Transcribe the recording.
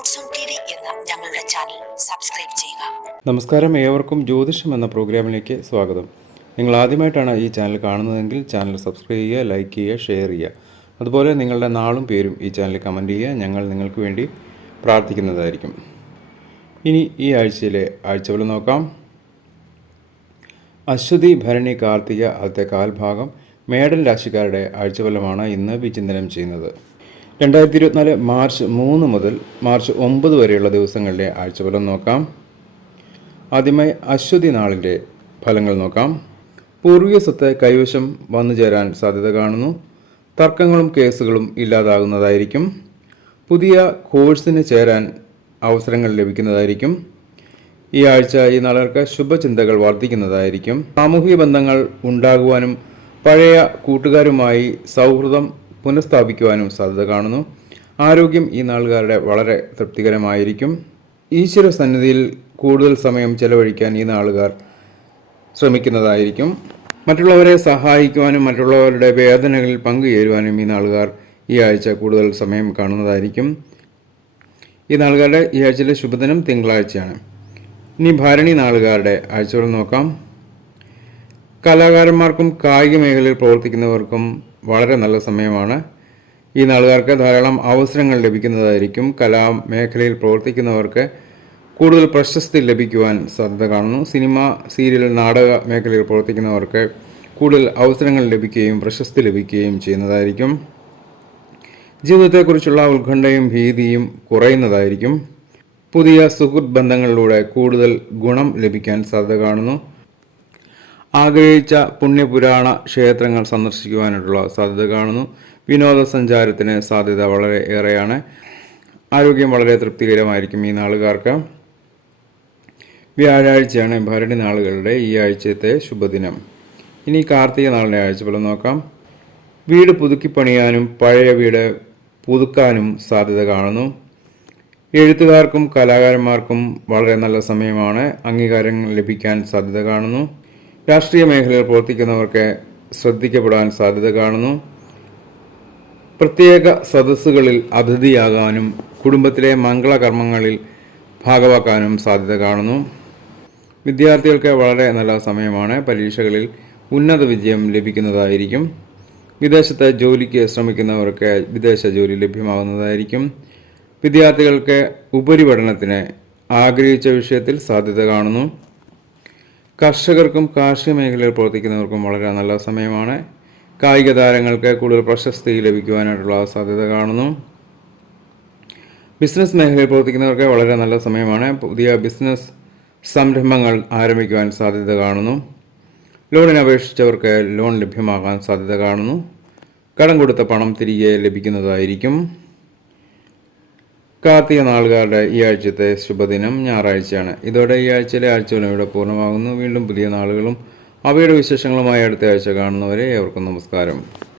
ഞങ്ങളുടെ channel subscribe ചെയ്യുക. നമസ്കാരം. ഏവർക്കും ജ്യോതിഷം എന്ന പ്രോഗ്രാമിലേക്ക് സ്വാഗതം. നിങ്ങൾ ആദ്യമായിട്ടാണ് ഈ ചാനൽ കാണുന്നതെങ്കിൽ ചാനൽ സബ്സ്ക്രൈബ് ചെയ്യുക ലൈക്ക് ചെയ്യുക ഷെയർ ചെയ്യുക. അതുപോലെ നിങ്ങളുടെ നാളും പേരും ഈ ചാനൽ കമന്റ് ചെയ്യുക. ഞങ്ങൾ നിങ്ങൾക്ക് വേണ്ടി പ്രാർത്ഥിക്കുന്നതായിരിക്കും. ഇനി ഈ ആഴ്ചയിലെ ആഴ്ചകൾ നോക്കാം. അശ്വതി ഭരണി കാർത്തിക ആദ്യത്തെ കാൽഭാഗം മേടൻ രാശിക്കാരുടെ ആഴ്ചവലമാണ് ഇന്ന് വിചിന്തനം ചെയ്യുന്നത്. രണ്ടായിരത്തി ഇരുപത്തിനാല് മാർച്ച് മൂന്ന് മുതൽ മാർച്ച് ഒമ്പത് വരെയുള്ള ദിവസങ്ങളിലെ ആഴ്ചഫലം നോക്കാം. ആദ്യമായി അശ്വതി നാളിന്റെ ഫലങ്ങൾ നോക്കാം. പൂർവിക സ്വത്ത് കൈവശം വന്നു ചേരാൻ സാധ്യത കാണുന്നു. തർക്കങ്ങളും കേസുകളും ഇല്ലാതാകുന്നതായിരിക്കും. പുതിയ കോഴ്സിന് ചേരാൻ അവസരങ്ങൾ ലഭിക്കുന്നതായിരിക്കും. ഈ ആഴ്ച ഈ നാളുകൾക്ക് ശുഭചിന്തകൾ വർദ്ധിക്കുന്നതായിരിക്കും. സാമൂഹിക ബന്ധങ്ങൾ ഉണ്ടാകുവാനും പഴയ കൂട്ടുകാരുമായി സൗഹൃദം പുനഃസ്ഥാപിക്കുവാനും സാധ്യത കാണുന്നു. ആരോഗ്യം ഈ നാളുകാരുടെ വളരെ തൃപ്തികരമായിരിക്കും. ഈശ്വര സന്നിധിയിൽ കൂടുതൽ സമയം ചെലവഴിക്കാൻ ഈ നാളുകാർ ശ്രമിക്കുന്നതായിരിക്കും. മറ്റുള്ളവരെ സഹായിക്കുവാനും മറ്റുള്ളവരുടെ വേദനകളിൽ പങ്കുചേരുവാനും ഈ നാളുകാർ ഈ ആഴ്ച കൂടുതൽ സമയം കാണുന്നതായിരിക്കും. ഈ നാളുകാരുടെ ഈ ആഴ്ചയിലെ ശുഭദിനം തിങ്കളാഴ്ചയാണ്. ഇനി ഭാരണി നാളുകാരുടെ ആഴ്ചകൾ നോക്കാം. കലാകാരന്മാർക്കും കായിക മേഖലയിൽ പ്രവർത്തിക്കുന്നവർക്കും വളരെ നല്ല സമയമാണ്. ഈ നാളുകാർക്ക് ധാരാളം അവസരങ്ങൾ ലഭിക്കുന്നതായിരിക്കും. കലാ മേഖലയിൽ പ്രവർത്തിക്കുന്നവർക്ക് കൂടുതൽ പ്രശസ്തി ലഭിക്കുവാൻ സാധ്യത കാണുന്നു. സിനിമ സീരിയൽ നാടക മേഖലയിൽ പ്രവർത്തിക്കുന്നവർക്ക് കൂടുതൽ അവസരങ്ങൾ ലഭിക്കുകയും പ്രശസ്തി ലഭിക്കുകയും ചെയ്യുന്നതായിരിക്കും. ജീവിതത്തെക്കുറിച്ചുള്ള ഉത്കണ്ഠയും ഭീതിയും കുറയുന്നതായിരിക്കും. പുതിയ സുഹൃത്ത് ബന്ധങ്ങളിലൂടെ കൂടുതൽ ഗുണം ലഭിക്കാൻ സാധ്യത കാണുന്നു. ആഗ്രഹിച്ച പുണ്യപുരാണ ക്ഷേത്രങ്ങൾ സന്ദർശിക്കുവാനായിട്ടുള്ള സാധ്യത കാണുന്നു. വിനോദസഞ്ചാരത്തിന് സാധ്യത വളരെ ഏറെയാണ്. ആരോഗ്യം വളരെ തൃപ്തികരമായിരിക്കും ഈ നാളുകാർക്ക്. വ്യാഴാഴ്ചയാണ് ഭരണി നാളുകളുടെ ഈ ആഴ്ചത്തെ ശുഭദിനം. ഇനി കാർത്തിക നാളിന്റെ ആഴ്ചഫലം നോക്കാം. വീട് പുതുക്കിപ്പണിയാനും പഴയ വീട് പുതുക്കാനും സാധ്യത കാണുന്നു. എഴുത്തുകാർക്കും കലാകാരന്മാർക്കും വളരെ നല്ല സമയമാണ്. അംഗീകാരം ലഭിക്കാൻ സാധ്യത കാണുന്നു. രാഷ്ട്രീയ മേഖലയിൽ പ്രവർത്തിക്കുന്നവർക്ക് ശ്രദ്ധിക്കപ്പെടാൻ സാധ്യത കാണുന്നു. പ്രത്യേക സദസ്സുകളിൽ അതിഥിയാകാനും കുടുംബത്തിലെ മംഗളകർമ്മങ്ങളിൽ ഭാഗവാക്കാനും സാധ്യത കാണുന്നു. വിദ്യാർത്ഥികൾക്ക് വളരെ നല്ല സമയമാണ്. പരീക്ഷകളിൽ ഉന്നത വിജയം ലഭിക്കുന്നതായിരിക്കും. വിദേശത്ത് ജോലിക്ക് ശ്രമിക്കുന്നവർക്ക് വിദേശ ജോലി ലഭ്യമാകുന്നതായിരിക്കും. വിദ്യാർത്ഥികൾക്ക് ഉപരിപഠനത്തിന് ആഗ്രഹിച്ച വിഷയത്തിൽ സാധ്യത കാണുന്നു. കർഷകർക്കും കാർഷിക മേഖലയിൽ പ്രവർത്തിക്കുന്നവർക്കും വളരെ നല്ല സമയമാണ്. കായിക താരങ്ങൾക്ക് കൂടുതൽ പ്രശസ്തി ലഭിക്കുവാനായിട്ടുള്ള സാധ്യത കാണുന്നു. ബിസിനസ് മേഖലയിൽ പ്രവർത്തിക്കുന്നവർക്ക് വളരെ നല്ല സമയമാണ്. പുതിയ ബിസിനസ് സംരംഭങ്ങൾ ആരംഭിക്കുവാൻ സാധ്യത കാണുന്നു. ലോണിന് അപേക്ഷിച്ചവർക്ക് ലോൺ ലഭ്യമാകാൻ സാധ്യത കാണുന്നു. കടം കൊടുത്ത പണം തിരികെ ലഭിക്കുന്നതായിരിക്കും. കാർത്തിക നാളുകാരുടെ ഈ ആഴ്ചത്തെ ശുഭദിനം ഞായറാഴ്ചയാണ്. ഇതോടെ ഈ ആഴ്ചയിലെ ആഴ്ചകളും ഇവിടെ പൂർണമാകുന്നു. വീണ്ടും പുതിയ നാളുകളും അവയുടെ വിശേഷങ്ങളുമായി അടുത്ത ആഴ്ച കാണുന്നവരെ ഏവർക്കും നമസ്കാരം.